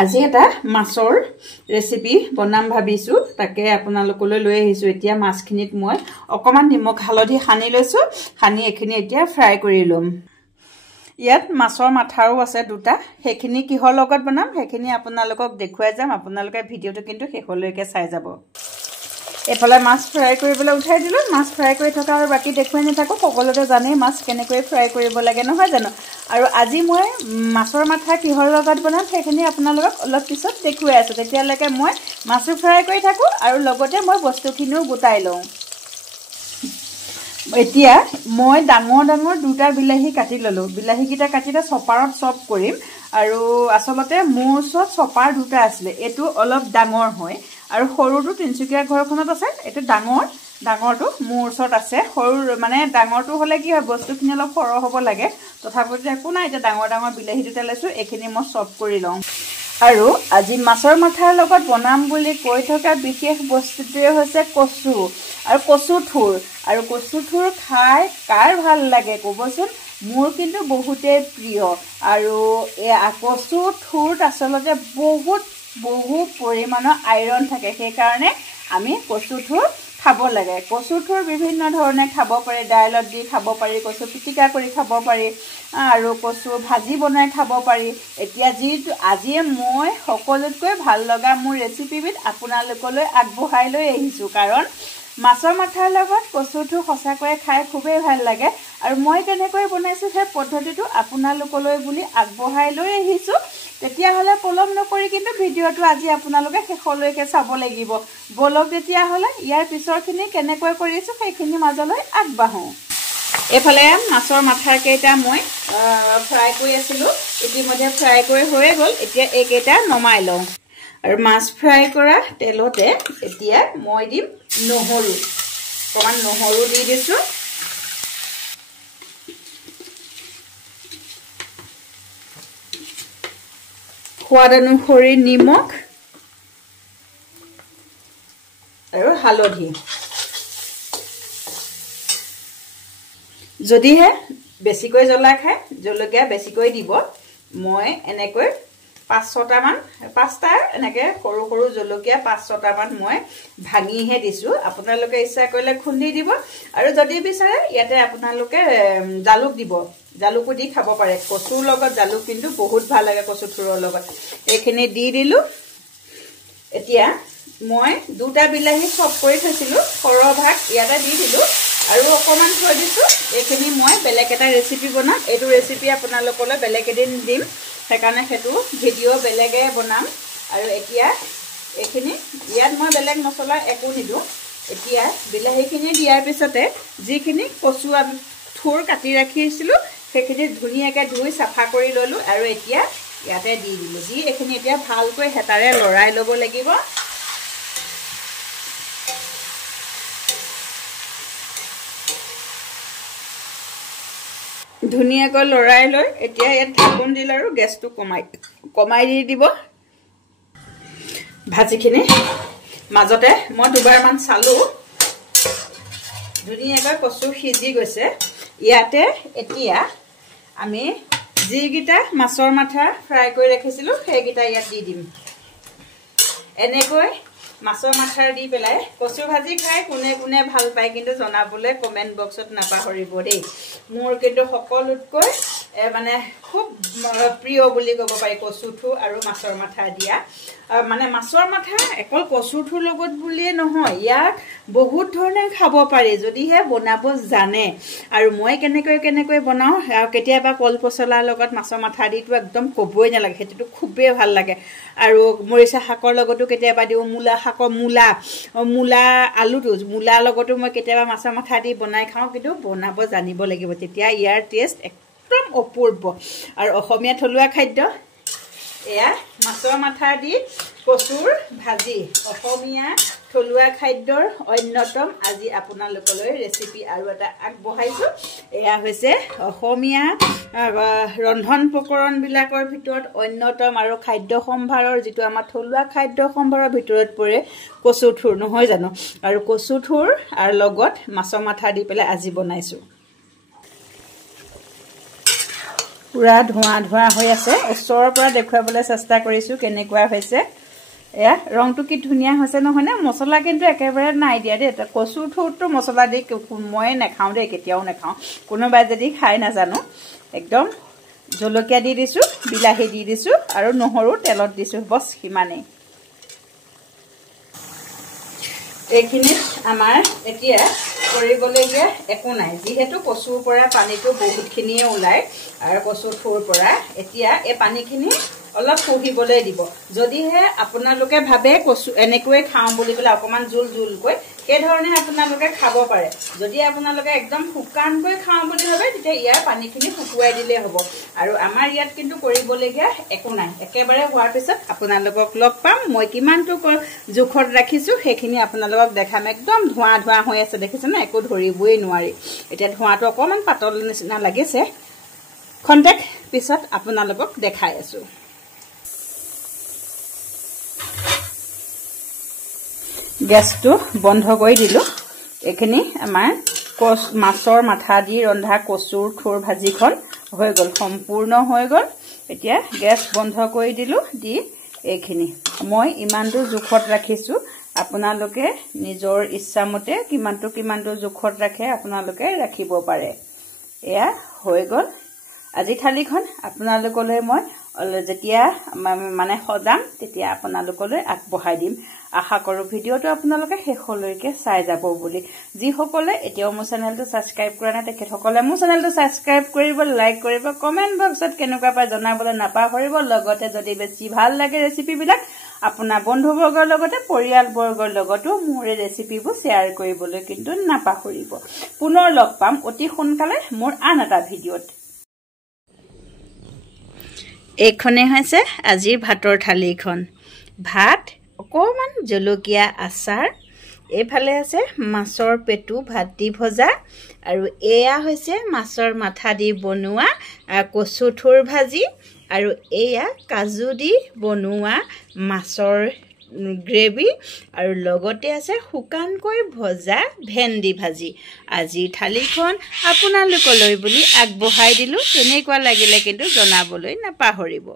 আজি এটা মাছৰ ৰেচিপি বনাম ভাবিছো তাকে আপোনালোকলৈ লৈ আহিছো এতিয়া মাছখিনিত মই অকমান নিমখ হালধি সানি লৈছো সানি এখিনি এতিয়া ফ্ৰাই কৰি লম ইয়াত মাছৰ মাথাও আছে দুটা হেখিনি কিহৰ লগত বনাম হেখিনি আপোনালোকক দেখুৱাই যাম আপোনালোকে ভিডিওটো কিন্তু শেষলৈকে চাই যাব এফালে মাছ ফ্ৰাই কৰিবলৈ উঠাই দিলো মাছ ফ্ৰাই কৰি থকা আৰু বাকি দেখুৱাই নেথাকো সকলোতে জানে মাছ কেনেকৈ ফ্ৰাই কৰিব লাগে নহয় জানো আৰু আজি মই মাছৰ মাথা কিহৰ লগত বনাম হেখিনি আপোনালোকক অলপ পিছত দেখুৱাই আছো তেতিয়ালৈকে মই মাছ ফ্ৰাই কৰি থাকো আৰু লগতে মই বস্তুখিনিও গোটাই লওঁ এতিয়া মই ডাঙৰ ডাঙৰ দুটা বিলাহী কাটি ললো বিলাহীকিটা কাটিলে চপাৰত চপ কৰিম আৰু আসলতে মোৰ ওচৰত চপাৰ দুটা আছিল এটো অলপ ডাঙৰ হয় আৰু সৰুটো তিনচুকীয়া ঘৰখনত আছে এটো ডাঙৰটো মোৰ ওচৰত আছে সৰু মানে ডাঙৰটো হলে কি হয় বস্তুখিনি অলপ সৰহ হ'ব লাগে তথাপিও একো নাই এটা ডাঙৰ বিলাহী দুটা লৈছো এখিনি মই চপ কৰি লওঁ আৰু আজি মাছৰ মাথাৰ লগত বনাম বুলি কৈ থকা বিশেষ বস্তুটোৱে হৈছে কচু আৰু কচু থুৰ খাই কাৰ ভাল লাগে কবচোন মোৰ কিন্তু বহুতে প্ৰিয় আৰু কচু থুৰ আসলতে বহু পৰিমাণৰ আইৰন থাকে সেই কাৰণে আমি কচু থুৰ খাব লাগে কচু থুৰ বিভিন্ন ধৰণে খাব পাৰি ডাইলত দি খাব পাৰি কচু পিটিকা কৰি খাব পাৰি আৰু কচু ভাজি বনাই খাব পাৰি এতিয়া আজি মই সকলোতকৈ ভাল লগা মোৰ ৰেচিপিবিধ আপোনালোকলৈ আগবঢ়াই লৈ আহিছো কাৰণ মাছৰ মাথাৰ লগত কচু থুৰ সঁচাকৈ খাই খুবেই ভাল লাগে আৰু মই কেনেকৈ বনাইছো সেই পদ্ধতিটো আপোনালোকলৈ বুলি আগবঢ়াই লৈ আহিছো তেতিয়া হলে পলম নকৰি কিন্তু ভিডিওটো আজি আপোনালোকে শেষলৈকে চাব লাগিব বলক তেতিয়া হলে ইয়াৰ পিছৰখিনি কেনেকৈ কৰিছো সেইখিনি মাজলৈ আগবাঢ়ো এফালে মাছৰ মাথাৰ কেইটা মই ফ্ৰাই কৰি আছিলো ইতিমধ্যে ফ্ৰাই কৰি হৈ গল এতিয়া এইকেইটা নমাই লওঁ আৰু মাছ ফ্ৰাই কৰা তেলতে এতিয়া মই দিম নহৰু অকমান নহৰু দি দিছো সোৱাদ অনুসৰি নিমখ আৰু হালধি যদিহে বেছিকৈ জ্বলা খায় জলকীয়া বেছিকৈ দিব মই এনেকৈ 5-6টা এনেকে সৰু জলকীয়া 5-6টা মান মই ভাঙিহে দিছো আপোনালোকে ইচ্ছা কৰিলে খুন্দি দিব আৰু যদি বিচাৰে ইয়াতে আপোনালোকে জালুক দিব জালুকো দি খাব পাৰে কচুৰ লগত জালুক কিন্তু বহুত ভাল লাগে কচু থুৰৰ লগত এইখিনি দি দিলো এতিয়া মই দুটা বিলাহী চপ কৰি থৈছিলো সৰহ ভাগ ইয়াতে দি দিলো আৰু অকমান থৈ দিছো এইখিনি মই বেলেগ এটা ৰেচিপি বনাম এইটো ৰেচিপি আপোনালোকলৈ বেলেগ এদিন দিম সেইকাৰণে হেতু ভিডিও বেলেগে বনাম আৰু এতিয়া এইখিনি ইয়াত মই বেলেগ মছলা একো নিদো এতিয়া বিলাহীখিনি দিয়াৰ পিছতে যিখিনি কচু থুৰ কাটি ৰাখিছিলো সেইখিনি ধুনিয়াকৈ ধুই সাফা কৰি ললো আৰু এতিয়া ইয়াতে দি দিলো যি এইখিনি এতিয়া ভালকৈ হেতাৰে লৰাই লব লাগিব ধুনিয়াকৈ লৰাই লৈ এতিয়া ইয়াত ঢাকন দিল আৰু গেছটো কমাই দি দিব ভাজিখিনি মাজতে মই দুবাৰ মান চালো ধুনিয়াকৈ কচু সিজি গৈছে ইয়াতে এতিয়া আমি যিগিটা মাছৰ মাথা ফ্ৰাই কৰি ৰাখিছিলো সেইগিটা ইয়াত দি দিম এনেকৈ মাছৰ মাথাৰ দি পেলাই কচু ভাজি খাই কোনে ভাল পায় কিন্তু জনাবলৈ কমেন্ট বক্সত নাপাহৰিব দেই মোৰ কিন্তু সকলোতকৈ মানে খুব প্ৰিয় বুলি ক'ব পাৰি কচু থুৰ আৰু মাছৰ মাথা দিয়া মানে মাছৰ মাথা একল কচু থুৰ লগত বুলিয়ে নহয় ইয়াক বহুত ধৰণে খাব পাৰি যদিহে বনাব জানে আৰু মই কেনেকৈ বনাও আৰু কেতিয়াবা কল পচলাৰ লগত মাছৰ মাথা দিটো একদম কবই নালাগে হেতুটো খুবেই ভাল লাগে আৰু মৰিচা শাকৰ লগতো কেতিয়াবা দিও মূলা শাকৰ মূলা আলুটো মূলা লগতো মই কেতিয়াবা মাছৰ মাথা দি বনাই খাওঁ কিন্তু বনাব জানিব লাগিব তেতিয়া ইয়াৰ টেষ্ট একদম অপূৰ্ব আৰু অসমীয়া থলুৱা খাদ্য এয়া মাছৰ মাথা দি কচুৰ ভাজি অসমীয়া থলুৱা খাদ্যৰ অন্যতম আজি আপোনালোকলৈ ৰেচিপি আৰু এটা আগবঢ়াইছো এয়া হৈছে অসমীয়া ৰন্ধন প্ৰকৰণ বিলাকৰ ভিতৰত অন্যতম আৰু খাদ্য সম্ভাৰৰ যেটো আমাৰ থলুৱা খাদ্য সম্ভাৰৰ ভিতৰত পৰে কচু থুৰ নহয় জানো আৰু কচু থুৰ আৰু লগত মাছৰ মাথা দি পেলাই আজি বনাইছো পুৰা ধোঁৱা ধোঁৱা হৈ আছে ওচৰৰ পৰা দেখুৱাবলৈ চেষ্টা কৰিছোঁ কেনেকুৱা হৈছে এয়া ৰংটো কি ধুনীয়া হৈছে নহয়নে মছলা কিন্তু একেবাৰে নাই দিয়া দেই কচুৰ ঠোৰটো মছলা দি মই নাখাওঁ দেই কেতিয়াও নাখাওঁ কোনোবাই যদি খাই নাজানো একদম জলকীয়া দি দিছোঁ বিলাহী দি দিছোঁ আৰু নহৰু তেলত দিছোঁ বছ সিমানেই এইখিনি আমাৰ এতিয়া কৰিবলগীয়া একো নাই যিহেতু কচুৰ পৰা পানীটো বহুতখিনিয়ে ওলায় আৰু কচুৰ ঠোৰ পৰা এতিয়া এই পানীখিনি অলপ শুহিবলৈ দিব যদিহে আপোনালোকে ভাবে কচু এনেকৈ খাওঁ বুলি ক'লে অকণমান জোল জোলকৈ সেইধৰণে আপোনালোকে খাব পাৰে যদি আপোনালোকে একদম শুকানকৈ খাওঁ বুলি ভাবে তেতিয়া ইয়াৰ পানীখিনি শুকুৱাই দিলেই হ'ব আৰু আমাৰ ইয়াত কিন্তু কৰিবলগীয়া একো নাই একেবাৰে হোৱাৰ পিছত আপোনালোকক লগ পাম মই কিমানটো জোখত ৰাখিছোঁ সেইখিনি আপোনালোকক দেখাম একদম ধোঁৱা ধোঁৱা হৈ আছে দেখিছেনে একো ধৰিবই নোৱাৰি এতিয়া ধোঁৱাটো অকণমান পাতল নিচিনা লাগিছে খন্তেক পিছত আপোনালোকক দেখাই আছোঁ গেছটো বন্ধ কৰি দিলোঁ এইখিনি আমাৰ মাছৰ মাথা দি ৰন্ধা কচুৰ ঠোৰ ভাজিখন হৈ গ'ল সম্পূৰ্ণ হৈ গ'ল এতিয়া গেছ বন্ধ কৰি দিলোঁ দি এইখিনি মই ইমানটো জোখত ৰাখিছোঁ আপোনালোকে নিজৰ ইচ্ছামতে কিমানটো জোখত ৰাখে আপোনালোকে ৰাখিব পাৰে এয়া হৈ গ'ল আজি থালিখন আপোনালোকলৈ মই যেতিয়া মানে সজাম তেতিয়া আপোনালোকলৈ আগবঢ়াই দিম আশা কৰোঁ ভিডিঅ'টো আপোনালোকে শেষলৈকে চাই যাব বুলি যিসকলে এতিয়াও মোৰ চেনেলটো ছাবস্ক্ৰাইব কৰা নাই তেখেতসকলে মোৰ চেনেলটো ছাবস্ক্ৰাইব কৰিব লাইক কৰিব কমেণ্ট বক্সত কেনেকুৱা পায় জনাবলৈ নাপাহৰিব লগতে যদি বেছি ভাল লাগে ৰেচিপিবিলাক আপোনাৰ বন্ধুবৰ্গৰ লগতে পৰিয়ালবৰ্গৰ লগতো মোৰ এই ৰেচিপিবোৰ শ্বেয়াৰ কৰিবলৈ কিন্তু নাপাহৰিব পুনৰ লগ পাম অতি সোনকালে মোৰ আন এটা ভিডিঅ'ত এইখনে হৈছে আজিৰ ভাতৰ থালিখন ভাত অকণমান জলকীয়া আচাৰ এইফালে আছে মাছৰ পেটু ভাত দি ভজা আৰু এয়া হৈছে মাছৰ মাথা দি বনোৱা কচু ঠোৰ ভাজি আৰু এয়া কাজু দি বনোৱা মাছৰ গ্ৰেভি আৰু লগতে আছে শুকানকৈ ভজা ভেন্দি ভাজি আজিৰ থালিখন আপোনালোকলৈ বুলি আগবঢ়াই দিলোঁ কেনেকুৱা লাগিলে কিন্তু জনাবলৈ নাপাহৰিব